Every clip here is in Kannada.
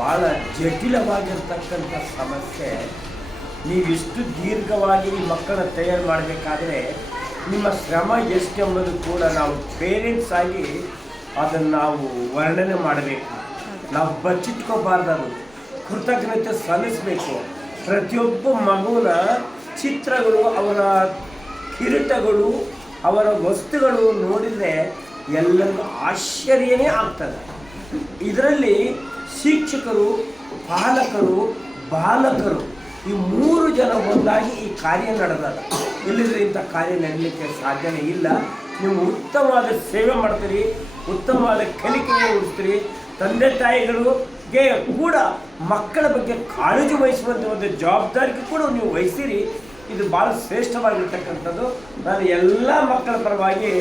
ಭಾಳ ಜಟಿಲವಾಗಿರ್ತಕ್ಕಂಥ ಸಮಸ್ಯೆ. ನೀವಿಷ್ಟು ದೀರ್ಘವಾಗಿ ಈ ಮಕ್ಕಳನ್ನ ತಯಾರು ಮಾಡಬೇಕಾದ್ರೆ ನಿಮ್ಮ ಶ್ರಮ ಎಷ್ಟೆಂಬುದು ಕೂಡ ನಾವು ಪೇರೆಂಟ್ಸ್ ಆಗಿ ಅದನ್ನು ನಾವು ವರ್ಣನೆ ಮಾಡಬೇಕು. ನಾವು ಬಚ್ಚಿಟ್ಕೋಬಾರ್ದು, ಅದು ಕೃತಜ್ಞತೆ ಸಲ್ಲಿಸಬೇಕು. ಪ್ರತಿಯೊಬ್ಬ ಮಗುವಿನ ಚಿತ್ರಗಳು, ಅವರ ಕಿರೀಟಗಳು, ಅವರ ವಸ್ತುಗಳು ನೋಡಿದರೆ ಎಲ್ಲರಿಗೂ ಆಶ್ಚರ್ಯನೇ ಆಗ್ತದೆ. ಇದರಲ್ಲಿ ಶಿಕ್ಷಕರು, ಪಾಲಕರು, ಬಾಲಕರು ಈ 3 ಜನ ಒಂದಾಗಿ ಈ ಕಾರ್ಯ ನಡೆದಾಗ ಇಲ್ಲಿದ್ರೆ ಇಂಥ ಕಾರ್ಯ ನಡೀಲಿಕ್ಕೆ ಸಾಧ್ಯನೇ ಇಲ್ಲ. ನೀವು ಉತ್ತಮವಾದ ಸೇವೆ ಮಾಡ್ತೀರಿ, ಉತ್ತಮವಾದ ಕಲಿಕೆಯನ್ನು ಉಳಿಸ್ತೀರಿ. ತಂದೆ ತಾಯಿಗಳಿಗೆ ಕೂಡ ಮಕ್ಕಳ ಬಗ್ಗೆ ಕಾಳಜಿ ವಹಿಸುವಂಥ ಒಂದು ಜವಾಬ್ದಾರಿಗೆ ಕೂಡ ನೀವು ವಹಿಸಿರಿ. ಇದು ಭಾಳ ಶ್ರೇಷ್ಠವಾಗಿರ್ತಕ್ಕಂಥದ್ದು. ನಾನು ಎಲ್ಲ ಮಕ್ಕಳ ಪರವಾಗಿ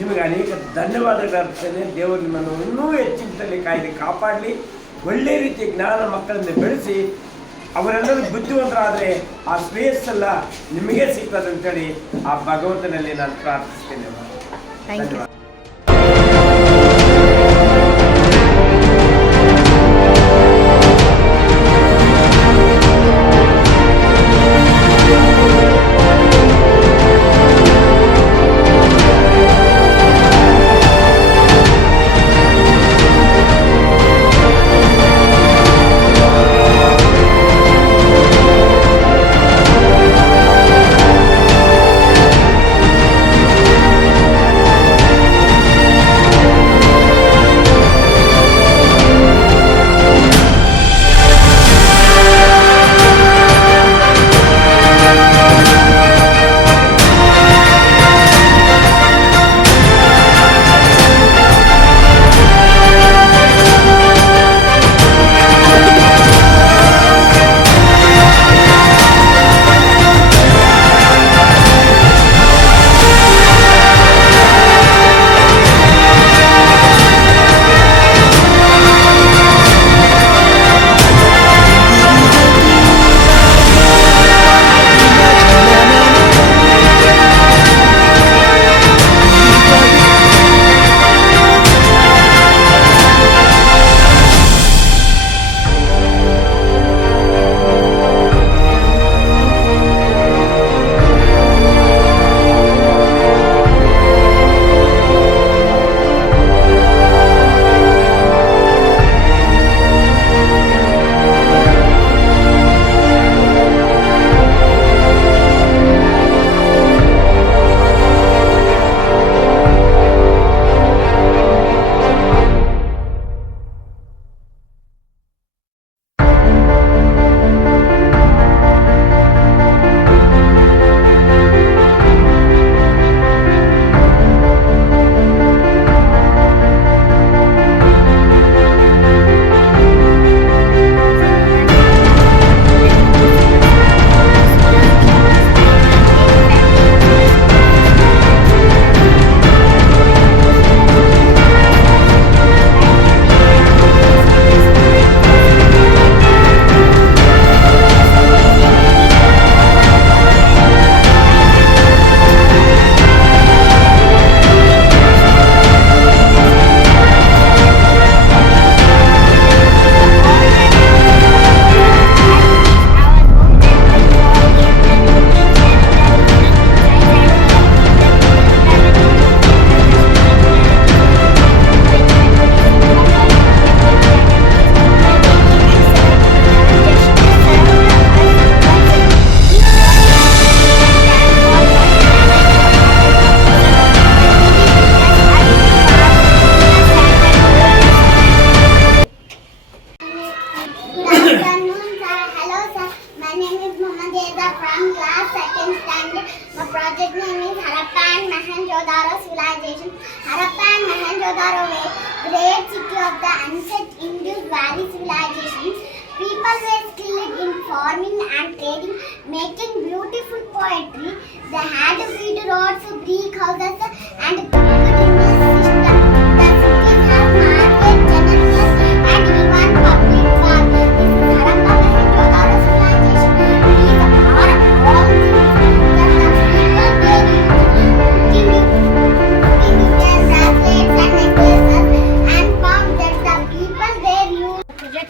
ನಿಮಗೆ ಅನೇಕ ಧನ್ಯವಾದಗಳಾಗ್ತೇನೆ. ದೇವರು ನಿಮ್ಮನ್ನು ಇನ್ನೂ ಹೆಚ್ಚಿನದಲ್ಲಿ ಕಾಪಾಡಲಿ. ಒಳ್ಳೆಯ ರೀತಿಯ ಜ್ಞಾನ ಮಕ್ಕಳನ್ನು ಬೆಳೆಸಿ ಅವರೆಲ್ಲರೂ ಬುದ್ಧಿವಂತರಾದರೆ ಆ ಶ್ರೇಯಸ್ಸೆಲ್ಲ ನಿಮಗೆ ಸಿಗ್ತದೆ ಅಂತೇಳಿ ಆ ಭಗವಂತನಲ್ಲಿ ನಾನು ಪ್ರಾರ್ಥಿಸ್ತೇನೆ. ಧನ್ಯವಾದ. Harappa and Mohenjo-daro were great city of the ancient Indus Valley civilization. People were skilled in farming and trading, making beautiful poetry. They had feed roads, Greek houses, and good system. The city has market, generals, and even public parks. This is Harappa Mohenjo-daro civilization. These are all things that the people were using their bracelets and necklaces, and found that the people were using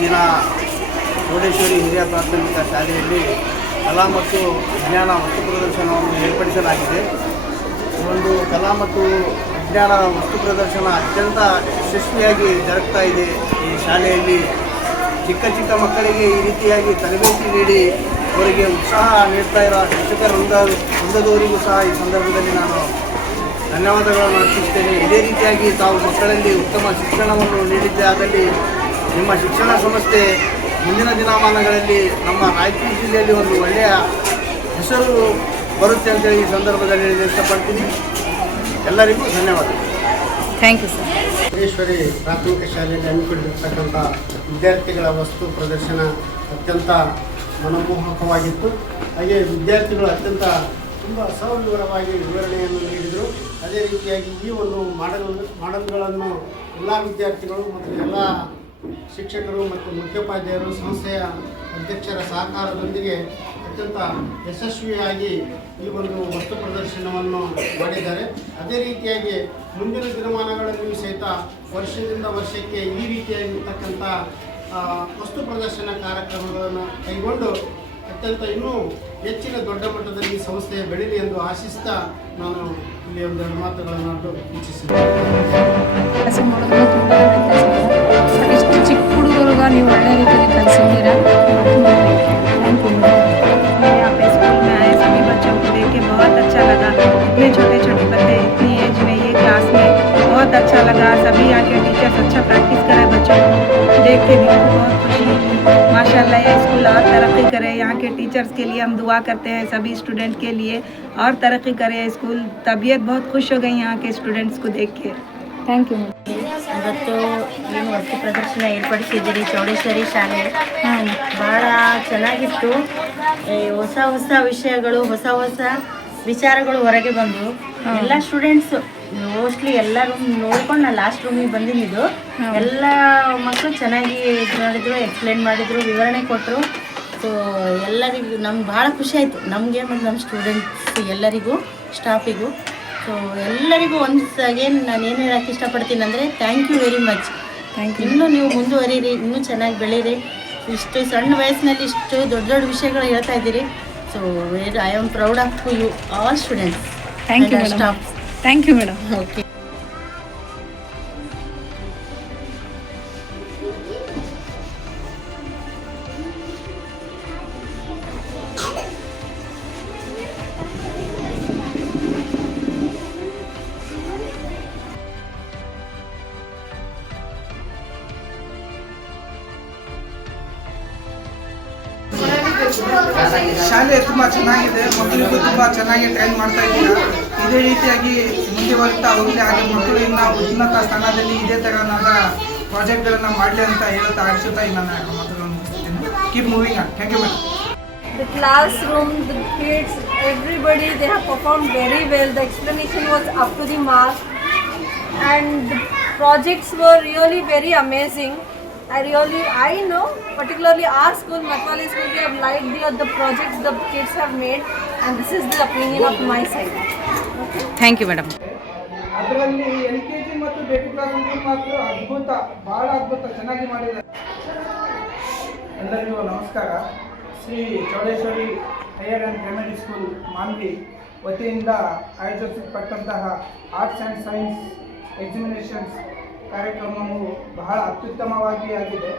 ದಿನ ಚೌಡೇಶ್ವರಿ ಹಿರಿಯ ಪ್ರಾಥಮಿಕ ಶಾಲೆಯಲ್ಲಿ ಕಲಾ ಮತ್ತು ವಿಜ್ಞಾನ ವಸ್ತು ಪ್ರದರ್ಶನವನ್ನು ಏರ್ಪಡಿಸಲಾಗಿದೆ. ಒಂದು ಕಲಾ ಮತ್ತು ವಿಜ್ಞಾನ ವಸ್ತು ಪ್ರದರ್ಶನ ಅತ್ಯಂತ ಯಶಸ್ವಿಯಾಗಿ ಜರುಗ್ತಾ ಇದೆ. ಈ ಶಾಲೆಯಲ್ಲಿ ಚಿಕ್ಕ ಚಿಕ್ಕ ಮಕ್ಕಳಿಗೆ ಈ ರೀತಿಯಾಗಿ ತರಬೇತಿ ನೀಡಿ ಅವರಿಗೆ ಉತ್ಸಾಹ ನೀಡ್ತಾ ಇರೋ ಶಿಕ್ಷಕರ ವೃಂದದವರಿಗೂ ಸಹ ಈ ಸಂದರ್ಭದಲ್ಲಿ ನಾನು ಧನ್ಯವಾದಗಳನ್ನು ಅರ್ಪಿಸುತ್ತೇನೆ. ಇದೇ ರೀತಿಯಾಗಿ ತಾವು ಮಕ್ಕಳಲ್ಲಿ ಉತ್ತಮ ಶಿಕ್ಷಣವನ್ನು ನೀಡಿದ್ದೇ ಆದಲ್ಲಿ ನಿಮ್ಮ ಶಿಕ್ಷಣ ಸಂಸ್ಥೆ ಮುಂದಿನ ದಿನಮಾನಗಳಲ್ಲಿ ನಮ್ಮ ರಾಯಚೂರು ಜಿಲ್ಲೆಯಲ್ಲಿ ಒಂದು ಒಳ್ಳೆಯ ಹೆಸರು ಬರುತ್ತೆ ಅಂತೇಳಿ ಈ ಸಂದರ್ಭದಲ್ಲಿ ಹೇಳಲು ಇಷ್ಟಪಡ್ತೀನಿ. ಎಲ್ಲರಿಗೂ ಧನ್ಯವಾದ. Thank you sir. ಚೌಡೇಶ್ವರಿ ಪ್ರಾಥಮಿಕ ಶಾಲೆಯಲ್ಲಿ ಹಮ್ಮಿಕೊಂಡಿರ್ತಕ್ಕಂಥ ವಿದ್ಯಾರ್ಥಿಗಳ ವಸ್ತು ಪ್ರದರ್ಶನ ಅತ್ಯಂತ ಮನಮೋಹಕವಾಗಿತ್ತು. ಹಾಗೆ ವಿದ್ಯಾರ್ಥಿಗಳು ಅತ್ಯಂತ ತುಂಬ ಸವಿವರವಾಗಿ ವಿವರಣೆಯನ್ನು ನೀಡಿದರು. ಅದೇ ರೀತಿಯಾಗಿ ಈ ಒಂದು ಮಾಡೆಲ್ಗಳನ್ನು ಎಲ್ಲ ವಿದ್ಯಾರ್ಥಿಗಳು ಮತ್ತು ಎಲ್ಲ ಶಿಕ್ಷಕರು ಮತ್ತು ಮುಖ್ಯೋಪಾಧ್ಯಾಯರು ಸಂಸ್ಥೆಯ ಅಧ್ಯಕ್ಷರ ಸಹಕಾರದೊಂದಿಗೆ ಅತ್ಯಂತ ಯಶಸ್ವಿಯಾಗಿ ಈ ಒಂದು ವಸ್ತು ಪ್ರದರ್ಶನವನ್ನು ಮಾಡಿದ್ದಾರೆ. ಅದೇ ರೀತಿಯಾಗಿ ಮುಂದಿನ ದಿನಮಾನಗಳಲ್ಲಿಯೂ ಸಹಿತ ವರ್ಷದಿಂದ ವರ್ಷಕ್ಕೆ ಈ ರೀತಿಯಾಗಿರ್ತಕ್ಕಂಥ ವಸ್ತು ಪ್ರದರ್ಶನ ಕಾರ್ಯಕ್ರಮಗಳನ್ನು ಕೈಗೊಂಡು ಅತ್ಯಂತ ಇನ್ನೂ ಹೆಚ್ಚಿನ ದೊಡ್ಡ ಮಟ್ಟದಲ್ಲಿ ಸಂಸ್ಥೆ ಬೆಳೀಲಿ ಎಂದು ಆಶಿಸ್ತಾ ನಾನು ಇಲ್ಲಿ ಒಂದೆರಡು ಮಾತುಗಳನ್ನು ಇಚ್ಛಿಸಿದ್ದೇನೆ. ಇಷ್ಟು ಚಿಕ್ಕ ಹುಡುಗರುಗ ನೀವು ಒಳ್ಳೆ ರೀತಿಯಲ್ಲಿ ಕಲಿಸಿದ್ದೀರಾ. Thank you. यहाँ पे स्कूल में आए सभी बच्चों को देख के बहुत अच्छा लगा. इतने छोटे छोटे बच्चे इतनी एज में ये क्लास में बहुत अच्छा लगा. सभी यहाँ के टीचर्स अच्छा प्रैक्टिस कराए बच्चों को देख के दिल को बहुत खुशी हुई. माशाल्लाह ये स्कूल और तरक्की करे. यहाँ के टीचर्स के लिए हम दुआ करते हैं, सभी स्टूडेंट के लिए और तरक्की करे स्कूल. तबीयत बहुत खुश हो गई यहाँ के स्टूडेंट्स को देख के. Thank you. ಇವತ್ತು ಏನು ವಸ್ತು ಪ್ರದರ್ಶನ ಏರ್ಪಡಿಸಿದ್ದೀರಿ ಚೌಡೇಶ್ವರಿ ಶಾಲೆ, ಭಾಳ ಚೆನ್ನಾಗಿತ್ತು. ಹೊಸ ಹೊಸ ವಿಷಯಗಳು, ಹೊಸ ಹೊಸ ವಿಚಾರಗಳು ಹೊರಗೆ ಬಂದು ಎಲ್ಲ ಸ್ಟೂಡೆಂಟ್ಸು ಮೋಸ್ಟ್ಲಿ ಎಲ್ಲ ರೂಮ್ ನೋಡ್ಕೊಂಡು ನಾನು ಲಾಸ್ಟ್ ರೂಮಿಗೆ ಬಂದಿದ್ದು. ಎಲ್ಲ ಮಕ್ಕಳು ಚೆನ್ನಾಗಿ ಇದು ಮಾಡಿದ್ರು, ಎಕ್ಸ್ಪ್ಲೇನ್ ಮಾಡಿದರು, ವಿವರಣೆ ಕೊಟ್ಟರು. ಸೊ ಎಲ್ಲರಿಗೂ ನಮ್ಗೆ ಭಾಳ ಖುಷಿ ಆಯಿತು, ನಮಗೆ ಮತ್ತು ನಮ್ಮ ಸ್ಟೂಡೆಂಟ್ಸ್ ಎಲ್ಲರಿಗೂ, ಸ್ಟಾಫಿಗೂ. ಸೊ ಎಲ್ಲರಿಗೂ ಒನ್ಸ್ ಅಗೇನ್ ನಾನು ಏನು ಹೇಳೋಕ್ಕೆ ಇಷ್ಟಪಡ್ತೀನಿ ಅಂದರೆ ಥ್ಯಾಂಕ್ ಯು ವೆರಿ ಮಚ್. ಇನ್ನೂ ನೀವು ಮುಂದುವರೀರಿ, ಇನ್ನೂ ಚೆನ್ನಾಗಿ ಬೆಳೀರಿ. ಇಷ್ಟು ಸಣ್ಣ ವಯಸ್ಸಿನಲ್ಲಿ ಇಷ್ಟು ದೊಡ್ಡ ದೊಡ್ಡ ವಿಷಯಗಳು ಹೇಳ್ತಾ ಇದ್ದೀರಿ. So I am proud of you all students. Thank you staff. Thank you madam. Okay. ಶಾಲೆ ತುಂಬ ಚೆನ್ನಾಗಿದೆ, ಮಕ್ಕಳಿಗೂ ತುಂಬ ಚೆನ್ನಾಗಿ ಟ್ರೈನ್ ಮಾಡ್ತಾ ಇದ್ದೀರಾ. ಇದೇ ರೀತಿಯಾಗಿ ಮುಂದುವರಿತಾ ಹೋಗಲಿ, ಹಾಗೆ ಮಕ್ಕಳು ಇನ್ನು ಉನ್ನತ ಸ್ಥಾನದಲ್ಲಿ ಇದೇ ಥರನಾದ ಪ್ರಾಜೆಕ್ಟ್ಗಳನ್ನು ಮಾಡಲಿ ಅಂತ ಹೇಳುತ್ತಾ ಆಡಿಸುತ್ತಾ ನನ್ನ ಮಾತುಗಳನ್ನು ಮುಗಿಸ್ತೀನಿ. Keep moving on. Thank you madam. The classroom, the kids, everybody, they have performed very well. The explanation was up to the mark and the projects were really very amazing. I know, particularly our school, Matwali school, we have liked the projects the kids have made, and this is the opinion of my side. Thank you madam. ಅದರಲ್ಲಿ LKG ಮತ್ತು ಬೇಬಿ ಕ್ಲಾಸ್ ಮಾತ್ರ ಅದ್ಭುತ, ಭಾಳ ಅದ್ಭುತ, ಚೆನ್ನಾಗಿ ಮಾಡಿದ್ದಾರೆ. ಎಲ್ಲರಿಗೂ ನಮಸ್ಕಾರ. Shri Chowdeshwari higher and primary school Manvi ವತಿಯಿಂದ ಆಯೋಜಿಸಲ್ಪಟ್ಟಂತಹ ಆರ್ಟ್ಸ್ ಆ್ಯಂಡ್ ಸೈನ್ಸ್ ಎಕ್ಸಿಮಿನೇಷನ್ಸ್ ಕಾರ್ಯಕ್ರಮವು ಬಹಳ ಅತ್ಯುತ್ತಮವಾಗಿ ಆಗಿದೆ.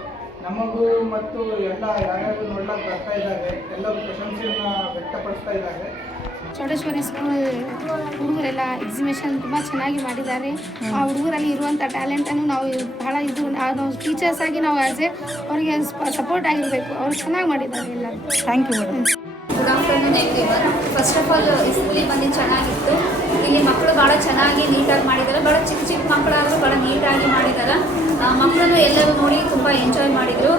ನಮಗೂ ಮತ್ತು ಎಲ್ಲ ಯಾರ್ಯಾರು ನೋಡ್ಲಿಕ್ಕೆ ಬರ್ತಾ ಇದ್ದಾರೆ, ಎಲ್ಲರೂ ಪ್ರಶಂಸೆಯನ್ನು ವ್ಯಕ್ತಪಡಿಸ್ತಾ ಇದ್ದಾರೆ. ಚೌಡೇಶ್ವರಿ ಸ್ಕೂಲ್ ಹುಡುಗರೆಲ್ಲ ಎಕ್ಸಿಬಿಷನ್ ತುಂಬ ಚೆನ್ನಾಗಿ ಮಾಡಿದ್ದಾರೆ. ಆ ಹುಡುಗರಲ್ಲಿ ಇರುವಂಥ ಟ್ಯಾಲೆಂಟನ್ನು ನಾವು ಬಹಳ ನಾವು ಟೀಚರ್ಸ್ ಆಗಿ ನಾವು ಅವರಿಗೆ ಸಪೋರ್ಟ್ ಆಗಿರಬೇಕು. ಅವರು ಚೆನ್ನಾಗಿ ಮಾಡಿದ್ದಾರೆ ಎಲ್ಲ. Thank you madam. Good afternoon everyone. First of all ಇಲ್ಲಿ ಬಂದು ಚೆನ್ನಾಗಿತ್ತು. ಇಲ್ಲಿ ಮಕ್ಕಳು ಭಾಳ ಚೆನ್ನಾಗಿ ನೀಟಾಗಿ ಮಾಡಿದ್ದಾರೆ. ಭಾಳ ಚಿಕ್ಕ ಚಿಕ್ಕ ಮಕ್ಕಳಾದರೂ ಭಾಳ ನೀಟಾಗಿ ಮಾಡಿದ್ದಾರೆ. ಮಕ್ಕಳನ್ನು ಎಲ್ಲರೂ ನೋಡಿ ತುಂಬ ಎಂಜಾಯ್ ಮಾಡಿದರು.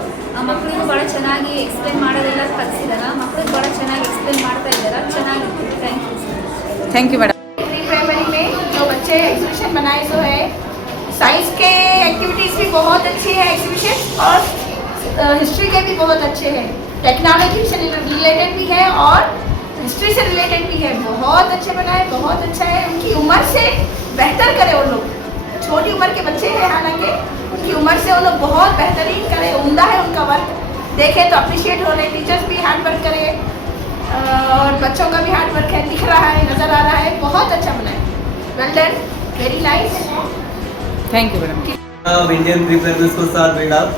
ಮಕ್ಕಳಿಗೂ ಭಾಳ ಚೆನ್ನಾಗಿ ಎಕ್ಸ್ಪ್ಲೇನ್ ಮಾಡೋದೆಲ್ಲ ಕಲಿಸಿದ್ದಾರೆ. ಮಕ್ಕಳಿಗೆ ಭಾಳ ಚೆನ್ನಾಗಿ ಎಕ್ಸ್ಪ್ಲೇನ್ ಮಾಡ್ತಾ ಇದ್ದಾರೆ. ಚೆನ್ನಾಗಿತ್ತು. Thank you. Thank you madam. Pre primary में जो बच्चे एग्जीबिशन बनाए जो है साइंस के एक्टिविटीज़ भी बहुत अच्छी है एग्जीबिशन, और हिस्ट्री के भी बहुत अच्छे हैं, टेक्नोलॉजी से रिलेटेड भी है और हिस्ट्री से रिलेटेड भी है। बहुत अच्छे बनाए, बहुत अच्छा है। उनकी उम्र से बेहतर करे वो लोग, छोटी उम्र के बच्चे हैं हालांकि, उनकी उम्र से वो लोग बहुत बेहतरीन करे, उम्दा है उनका वर्क। देखें तो अप्रिशिएट हो रहे, टीचर्स भी हार्ड वर्क करें और बच्चों का भी हार्ड वर्क है, दिख रहा है, नज़र आ रहा है, बहुत अच्छा बना है। Well done, very nice, thank you madam. Indian Pre-Primary School are built up.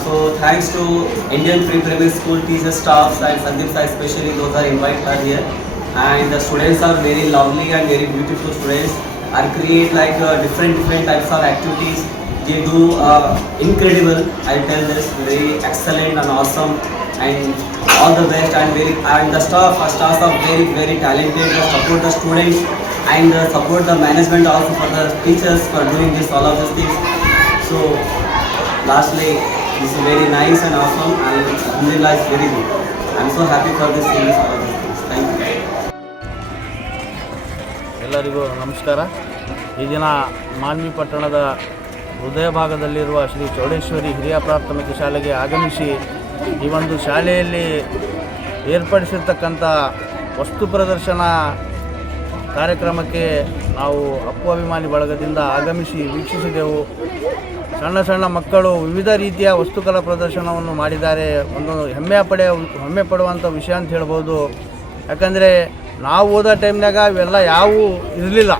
So thanks to Indian Pre-Primary School teachers, staffs and Sandeep sir especially, those are invited her here. And the students are very lovely and very beautiful students. Are create like different types of activities. They do incredible. I tell this, very excellent and awesome and all the best, and the staffs are very talented. They support the students and support the management also for the teachers for doing this all of these things. So lastly, this is very nice and awesome, and Alhamdulillah is very good. I'm so happy for this series, all of these things. Thank you. ಎಲ್ಲರಿಗೂ ನಮಸ್ಕಾರ. ಈ ದಿನ ಮಾನ್ವಿ ಪಟ್ಟಣದ ಹೃದಯ ಭಾಗದಲ್ಲಿರುವ ಶ್ರೀ ಚೌಡೇಶ್ವರಿ ಹಿರಿಯ ಪ್ರಾಥಮಿಕ ಶಾಲೆಗೆ ಆಗಮಿಸಿ ಈ ಒಂದು ಶಾಲೆಯಲ್ಲಿ ಏರ್ಪಡಿಸಿರ್ತಕ್ಕಂಥ ವಸ್ತು ಪ್ರದರ್ಶನ ಕಾರ್ಯಕ್ರಮಕ್ಕೆ ನಾವು ಅಪ್ಪು ಅಭಿಮಾನಿ ಬಳಗದಿಂದ ಆಗಮಿಸಿ ವೀಕ್ಷಿಸಿದೆವು. ಸಣ್ಣ ಮಕ್ಕಳು ವಿವಿಧ ರೀತಿಯ ವಸ್ತುಕಲಾ ಪ್ರದರ್ಶನವನ್ನು ಮಾಡಿದ್ದಾರೆ. ಒಂದು ಹೆಮ್ಮೆ ಪಡುವಂಥ ವಿಷಯ ಅಂತ ಹೇಳ್ಬೋದು. ಯಾಕಂದರೆ ನಾವು ಓದೋ ಟೈಮ್ನಾಗ ಇವೆಲ್ಲ ಯಾವುವು ಇರಲಿಲ್ಲ.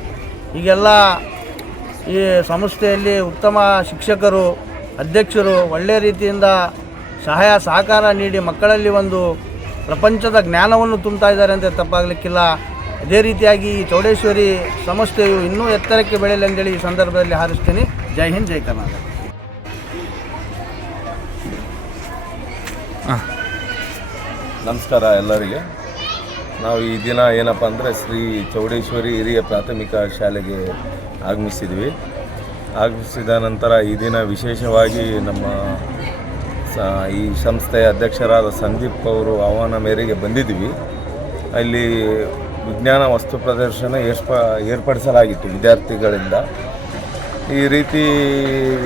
ಈಗೆಲ್ಲ ಈ ಸಂಸ್ಥೆಯಲ್ಲಿ ಉತ್ತಮ ಶಿಕ್ಷಕರು, ಅಧ್ಯಕ್ಷರು ಒಳ್ಳೆಯ ರೀತಿಯಿಂದ ಸಹಾಯ ಸಹಕಾರ ನೀಡಿ ಮಕ್ಕಳಲ್ಲಿ ಒಂದು ಪ್ರಪಂಚದ ಜ್ಞಾನವನ್ನು ತುಂಬ್ತಾ ಇದ್ದಾರೆ ಅಂತ ತಪ್ಪಾಗಲಿಕ್ಕಿಲ್ಲ. ಇದೇ ರೀತಿಯಾಗಿ ಈ ಚೌಡೇಶ್ವರಿ ಸಂಸ್ಥೆಯು ಇನ್ನೂ ಎತ್ತರಕ್ಕೆ ಬೆಳೆಯಲಿ ಅಂತೇಳಿ ಈ ಸಂದರ್ಭದಲ್ಲಿ ಹಾರೈಸ್ತೀನಿ. ಜೈ ಹಿಂದ್, ಜೈ ಕರ್ನಾಟಕ. ನಮಸ್ಕಾರ ಎಲ್ಲರಿಗೆ. ನಾವು ಈ ದಿನ ಏನಪ್ಪ ಅಂದರೆ ಶ್ರೀ ಚೌಡೇಶ್ವರಿ ಹಿರಿಯ ಪ್ರಾಥಮಿಕ ಶಾಲೆಗೆ ಆಗಮಿಸಿದ್ವಿ. ಆಗಮಿಸಿದ ನಂತರ ಈ ದಿನ ವಿಶೇಷವಾಗಿ ನಮ್ಮ ಈ ಸಂಸ್ಥೆಯ ಅಧ್ಯಕ್ಷರಾದ ಸಂದೀಪ್ ಅವರು ಆಹ್ವಾನ ಮೇರೆಗೆ ಬಂದಿದ್ವಿ. ಅಲ್ಲಿ ವಿಜ್ಞಾನ ವಸ್ತು ಪ್ರದರ್ಶನ ಏರ್ಪಡಿಸಲಾಗಿತ್ತು ವಿದ್ಯಾರ್ಥಿಗಳಿಂದ. ಈ ರೀತಿ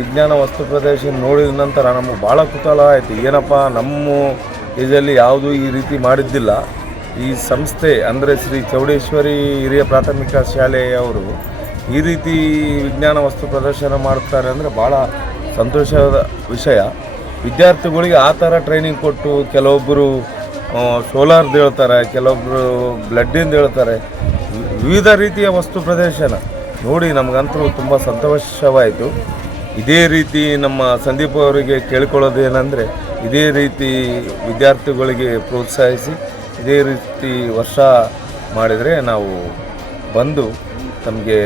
ವಿಜ್ಞಾನ ವಸ್ತು ಪ್ರದರ್ಶನ ನೋಡಿದ ನಂತರ ನಮಗೆ ಭಾಳ ಕುತೂಹಲ ಆಯಿತು. ಏನಪ್ಪ, ನಮ್ಮ ಇದರಲ್ಲಿ ಯಾವುದೂ ಈ ರೀತಿ ಮಾಡಿದ್ದಿಲ್ಲ. ಈ ಸಂಸ್ಥೆ ಅಂದರೆ ಶ್ರೀ ಚೌಡೇಶ್ವರಿ ಹಿರಿಯ ಪ್ರಾಥಮಿಕ ಶಾಲೆಯವರು ಈ ರೀತಿ ವಿಜ್ಞಾನ ವಸ್ತು ಪ್ರದರ್ಶನ ಮಾಡುತ್ತಾರೆ ಅಂದರೆ ಭಾಳ ಸಂತೋಷದ ವಿಷಯ. ವಿದ್ಯಾರ್ಥಿಗಳಿಗೆ ಆ ಥರ ಟ್ರೈನಿಂಗ್ ಕೊಟ್ಟು ಕೆಲವೊಬ್ಬರು ಸೋಲಾರ್ದು ಹೇಳ್ತಾರೆ, ಕೆಲವೊಬ್ಬರು ಬ್ಲಡ್ಡಿಂದ ಹೇಳ್ತಾರೆ. ವಿವಿಧ ರೀತಿಯ ವಸ್ತು ಪ್ರದರ್ಶನ ನೋಡಿ ನಮಗಂತೂ ತುಂಬ ಸಂತೋಷವಾಯಿತು. ಇದೇ ರೀತಿ ನಮ್ಮ ಸಂದೀಪ್ ಅವರಿಗೆ ಕೇಳಿಕೊಳ್ಳೋದೇನೆಂದರೆ, ಇದೇ ರೀತಿ ವಿದ್ಯಾರ್ಥಿಗಳಿಗೆ ಪ್ರೋತ್ಸಾಹಿಸಿ ಇದೇ ರೀತಿ ವರ್ಷ ಮಾಡಿದರೆ ನಾವು ಬಂದು ನಮಗೆ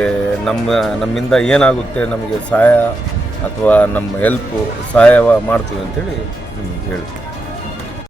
ನಮ್ಮಿಂದ ಏನಾಗುತ್ತೆ ನಮಗೆ ಸಹಾಯ ಅಥವಾ ನಮ್ಮ ಸಹಾಯ ಮಾಡ್ತೀವಿ ಅಂತೇಳಿ ನಿಮಗೆ ಹೇಳಿ